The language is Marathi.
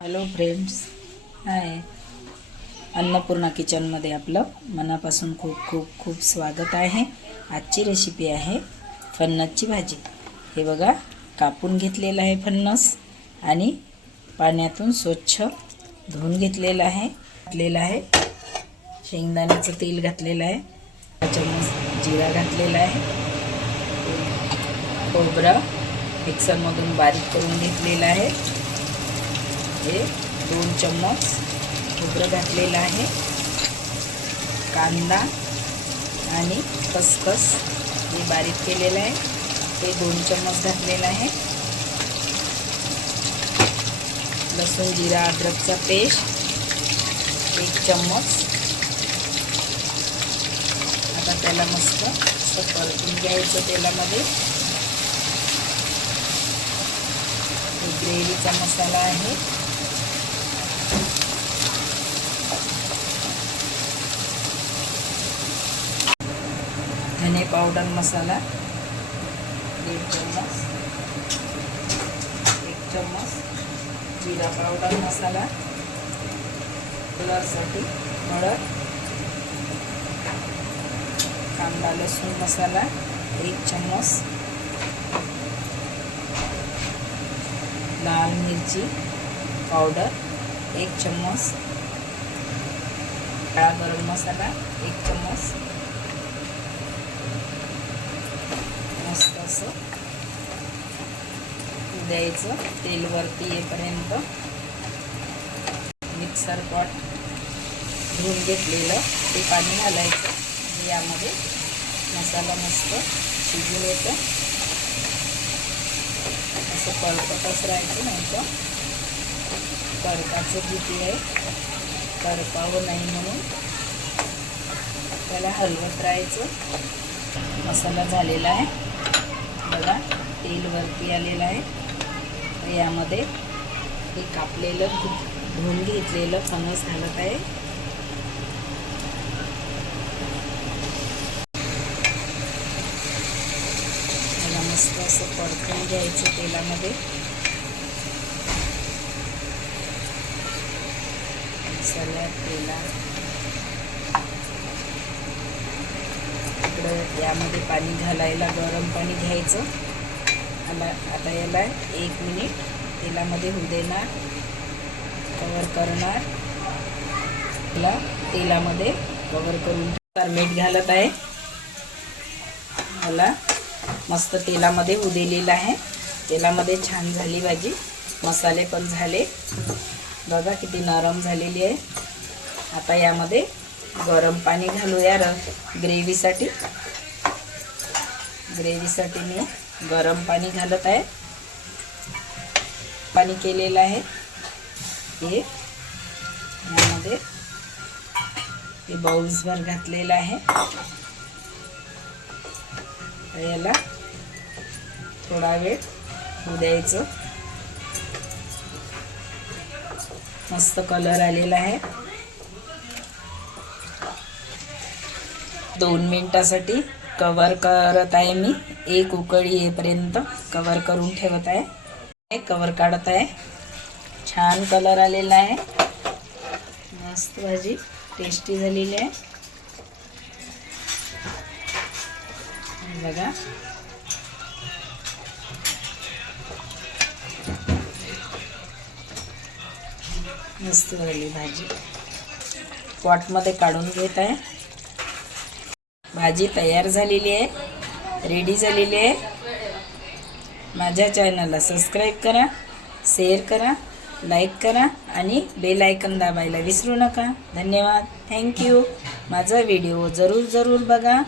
हॅलो फ्रेंड्स हाय अन्नपूर्णा किचनमध्ये आपलं मनापासून खूप खूप खूप स्वागत आहे. आजची रेसिपी आहे फन्नसची भाजी. हे बघा कापून घेतलेलं आहे फन्नस आणि पाण्यातून स्वच्छ धुवून घेतलेलं आहे. घातलेलं आहे. शेंगदाण्याचं तेल घातलेलं आहे. हा चम्मच जिरा घातलेला आहे. खोबरं मिक्सरमधून बारीक करून घेतलेलं आहे. हे दोन चम्मच खोबरं घातलेलं आहे. कांदा आणि खसखस हे बारीक केलेलं आहे. ते दोन चम्मच घातलेलं आहे. लसूण जिरा अद्रकचा पेस्ट. एक चम्मच. आता त्याला मस्त असं परतून घ्यायचं तेलामध्ये. ग्रेव्हीचा मसाला आहे. धने पावडर मसाला दीड चम्मच. एक चम्मच. जिरा पावडर मसाला. कलरसाठी हळद. कांदा लसूण मसाला एक चम्मच. लाल मिरची पावडर एक चम्मच. काळा गरम मसाला एक चम्मच मस्त असं. द्यायचं तेल वरती येईपर्यंत मिक्सर पॉट धुवून घेतलेलं. ते पाणी घालायचं. यामध्ये मसाला मस्त शिजून येतो. असं परपटच राहायचं नाही तर करपाचं भीती आहे. करपावं नाही म्हणून त्याला हलवत राहायचं. मसाला झालेला आहे. बघा तेल वरती आलेलं आहे. तर यामध्ये हे कापलेलं धु- धुवून घेतलेलं फणस घालत आहे. त्याला मस्त असं परतून घ्यायचं तेलामध्ये. मसाल्यात तेला यामध्ये पाणी घालायला गरम पाणी घ्यायचं. आला आता याला एक मिनिट तेलामध्ये होऊ देणार. कवर करणार. याला तेलामध्ये कवर करून मीठ घालत आहे. मला मस्त तेलामध्ये उदेलेलं आहे. तेलामध्ये छान झाली भाजी. मसाले पण झाले. बघा किती नरम झालेली आहे. आता यामध्ये गरम पाणी घालूया र ग्रेव्हीसाठी ग्रेव्हीसाठी मी गरम पाणी घालत आहे. पाणी केलेलं आहे. हे यामध्ये हे बाउल्सभर घातलेलं आहे. याला थोडा वेळ होऊ द्यायचं. मस्त कलर आलेला आहे. दोन मिनिटासाठी कवर करत आहे मी. एक उकळी येईपर्यंत कवर करून ठेवत आहे. कवर काढत आहे. छान कलर आलेला आहे. मस्त भाजी. टेस्टी झालेली आहे. बघा. मस्त झाली भाजी. पॉटमध्ये काढून घेत आहे. भाजी तयार झालेली आहे रेडी झालेली आहे. माझ्या चॅनलला सबस्क्राईब करा शेअर करा लाईक करा आणि बेल आयकन दाबायला विसरू नका. धन्यवाद. थँक्यू माझा व्हिडिओ जरूर जरूर बघा.